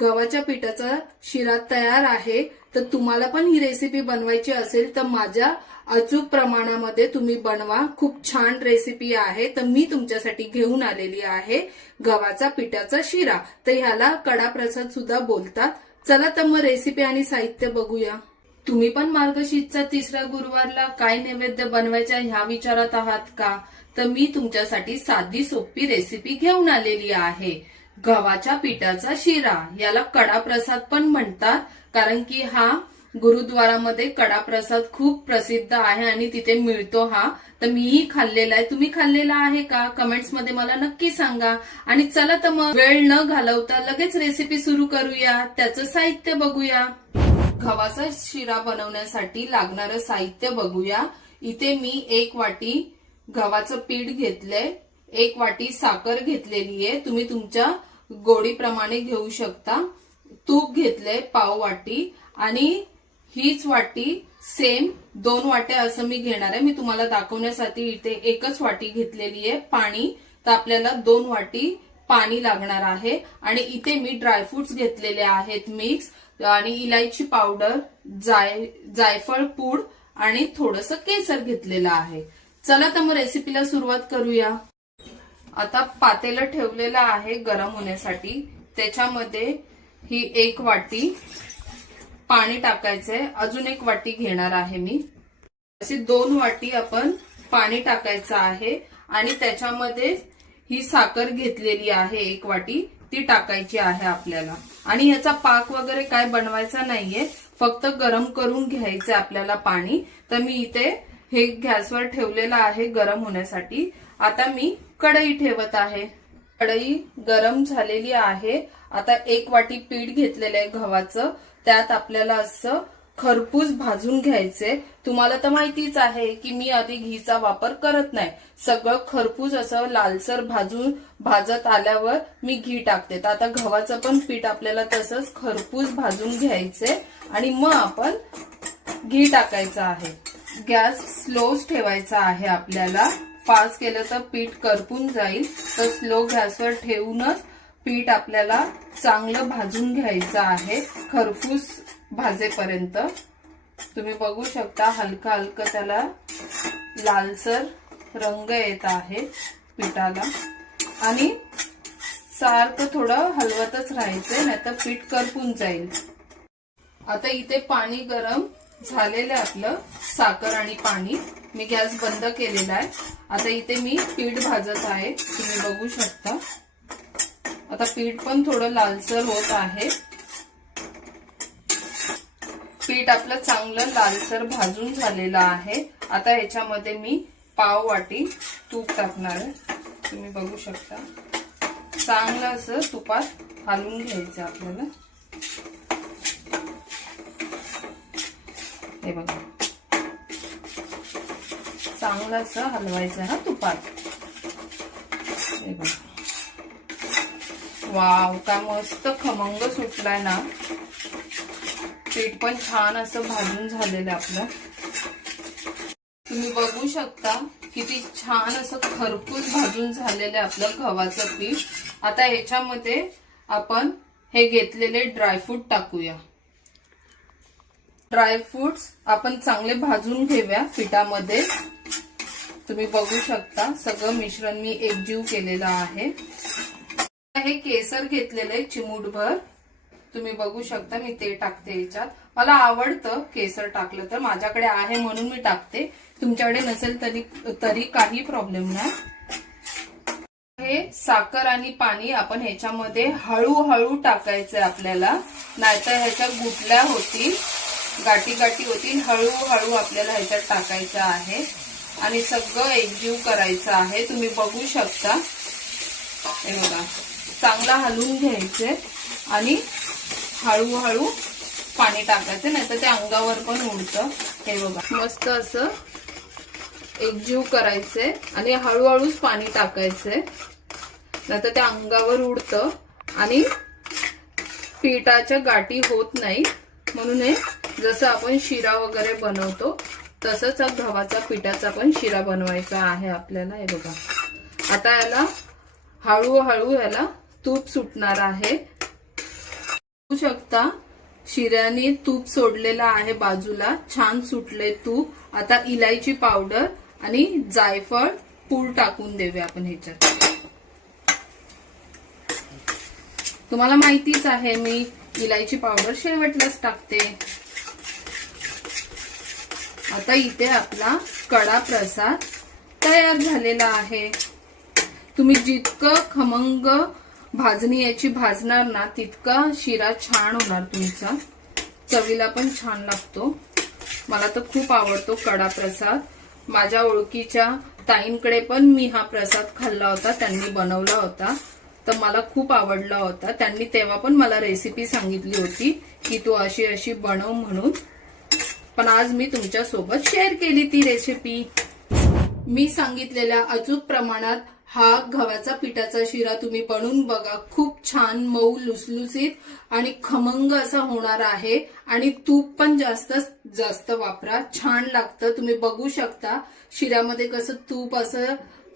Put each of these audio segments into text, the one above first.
गव्हाच्या पिठाचा शिरा तयार आहे तर तुम्हाला पण ही रेसिपी बनवायची असेल तर माझ्या अचूक प्रमाणामध्ये तुम्ही बनवा. खूप छान रेसिपी आहे तर मी तुमच्यासाठी घेऊन आलेली आहे गव्हाचा पिठाचा शिरा. तर ह्याला कडा प्रसाद सुद्धा बोलतात. चला तर मग रेसिपी आणि साहित्य बघूया. तुम्ही पण मार्गशीर्षचा तिसऱ्या गुरुवारला काय नैवेद्य बनवायचा ह्या विचारात आहात का? तर मी तुमच्यासाठी साधी सोपी रेसिपी घेऊन आलेली आहे. गव्हाच्या पिठाचा शिरा. याला कडा प्रसाद पण म्हणतात कारण की हा गुरुद्वारामध्ये कडा प्रसाद खूप प्रसिद्ध आहे आणि तिथे मिळतो हा. तर मीही खाल्लेला आहे. तुम्ही खाल्लेला आहे का? कमेंट्समध्ये मला नक्की सांगा. आणि चला तर मग वेळ न घालवता लगेच रेसिपी सुरू करूया. त्याचं साहित्य बघूया. गव्हाचा शिरा बनवण्यासाठी लागणारं साहित्य बघूया. इथे मी एक वाटी गव्हाचं पीठ घेतलंय. एक वाटी साखर घेतलेली आहे. तुम्ही तुमच्या गोडीप्रमाणे घेऊ शकता. तूप घेतलंय पाव वाटी. आणि हीच वाटी सेम दोन वाट्या असं मी घेणार आहे. मी तुम्हाला दाखवण्यासाठी इथे एकच वाटी घेतलेली आहे. पाणी. तर आपल्याला दोन वाटी पाणी लागणार आहे. आणि इथे मी ड्रायफ्रुट्स घेतलेले आहेत मिक्स आणि इलायची पावडर जाय जायफळ पूड आणि थोडस केसर घेतलेलं आहे. चला तर मग रेसिपीला सुरुवात करूया. आता पातेलं ठेवलेलं आहे गरम होण्यासाठी. त्याच्यामध्ये ही एक वाटी पाणी टाकायचंय. अजून एक वाटी घेणार आहे मी. अशी दोन वाटी आपण पाणी टाकायचं आहे आणि त्याच्यामध्ये ही साखर घेतलेली आहे एक वाटी. ती टाकायची आहे आपल्याला. आणि ह्याचा पाक वगैरे काय बनवायचा नाहीये. फक्त गरम करून घ्यायचं आपल्याला पाणी. तर मी इथे हे गॅसवर ठेवलेलं आहे गरम होण्यासाठी. आता मी कढई ठेवत आहे. कढई गरम झालेली आहे. आता एक वाटी पीठ घेतलेलं आहे गव्हाचं. त्यात आपल्याला असं खरपूस भाजून घ्यायचे तुम्हाला तर माहितीच आहे की मी आधी घीचा वापर करत नाही. सगळं खरपूस असं लालसर भाजून भाजत आल्यावर मी घी टाकते. तर आता गव्हाचं पण पीठ आपल्याला तसंच खरपूस भाजून घ्यायचे आणि मग आपण घी टाकायचं आहे. गॅस स्लोच ठेवायचा आहे आपल्याला. फास्ट केलं तर पीठ करपून जाईल. तर स्लो गॅसवर ठेवूनच पीठ आपल्याला चांगलं भाजून घ्यायचं आहे. खरपूस भाजेपर्यंत. तुम्ही बघू शकता हलका हलकं त्याला लालसर रंग येत आहे पिठाला. आणि सारखं थोडं हलवतच राहायचंय नाहीतर पीठ करपून जाईल. आता इथे पाणी गरम झालेलं आहे आपलं साखर आणि पाणी. मी गॅस बंद केलेला आहे. आता इथे मी पीठ भाजत आहे. तुम्ही बघू शकता. आता पीठ पण थोडं लालसर होत आहे. पीठ आपलं चांगलं लालसर भाजून झालेलं आहे. आता ह्याच्यामध्ये मी पाव वाटी तूप टाकणार आहे. तुम्ही बघू शकता. चांगलं असं तुपात हलवून घ्यायचं आपल्याला. हे बघा. चांगलं असं हलवायचं हा तुपात. हे बघा. वाव काय मस्त खमंग सुटलाय ना. पीठ पण छान असं भाजून झालेलं आपलं. तुम्ही बघू शकता किती छान असं खरपूस भाजून झालेलं आपलं गव्हाचं पीठ. आता ह्याच्यामध्ये आपण हे घेतलेले ड्रायफ्रूट टाकूया. ड्रायफ्रुट्स आपण चांगले भाजून घेऊया पिठामध्ये. तुम्ही बघू शकता सगळं मिश्रण मी एकजीव केलेलं आहे. हे केसर घेतलेलं आहे चिमूटभर. तुम्ही बघू शकता मी ते टाकते याच्यात. मला आवडतं केसर टाकलं तर माझ्याकडे आहे म्हणून मी टाकते. तुमच्याकडे नसेल तरी तरी काही प्रॉब्लेम नाही. हे साखर आणि पाणी आपण ह्याच्यामध्ये हळूहळू टाकायचंय आपल्याला. नाहीतर ह्याच्या गुटल्या होतील. गाठी गाठी होतील हळूहळू आपल्याला ह्याच्यात टाकायचं आहे. आणि सगळं एकजीव करायचं आहे. तुम्ही बघू शकता. हे बघा. चांगला हलवून घ्यायचे आणि हळूहळू पाणी टाकायचं. नाही तर ते अंगावर पण उडतं. हे बघा. मस्त असं एकजीव करायचंय. आणि हळूहळूच पाणी टाकायचंय. नाहीतर ते अंगावर उडतं. आणि पिठाच्या गाठी होत नाही. म्हणून हे जसं आपण शिरा वगैरे बनवतो तसंच गव्हाचा पिठाचा पण शिरा बनवायचा आहे आपल्याला हे बघा. आता याला हळूहळू याला तूप सुटणार आहे. शकता शिऱ्याने तूप सोडलेलं आहे बाजूला. छान सुटले तूप. आता इलायची पावडर आणि जायफळ पूड टाकून देऊया आपण ह्याच्यात. तुम्हाला माहितीच आहे मी इलायची पावडर शेवटलाच टाकते. आता इथे आपला कडा प्रसाद तयार झालेला आहे. तुम्ही जितकं खमंग भाजणी याची भाजणार ना तितका शिरा छान होणार तुमचा. चवीला पण छान लागतो. मला तर खूप आवडतो कडा प्रसाद. माझ्या ओळखीच्या ताईंकडे पण मी हा प्रसाद खाल्ला होता त्यांनी बनवला होता. तर मला खूप आवडला होता. त्यांनी तेव्हा पण मला रेसिपी सांगितली होती की तू अशी अशी बनव म्हणून. पण आज मी तुमच्यासोबत शेअर केली ती रेसिपी मी सांगितलेल्या अचूक प्रमाणात हा गव्हाचा पिठाचा शिरा तुम्ही बनवून बघा. खूप छान मऊ लुसलुसीत आणि खमंग असा होणार आहे. आणि तूप पण जास्त जास्त वापरा. छान लागतं. तुम्ही बघू शकता शिऱ्यामध्ये कसं तूप असं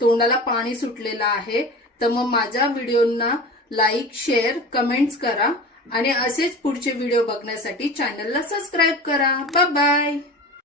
तोंडाला पाणी सुटलेलं आहे. तर मग माझ्या व्हिडिओंना लाईक शेअर कमेंट्स करा. आणि असेच पुढचे व्हिडिओ बघण्यासाठी चॅनलला सबस्क्राईब करा. Bye bye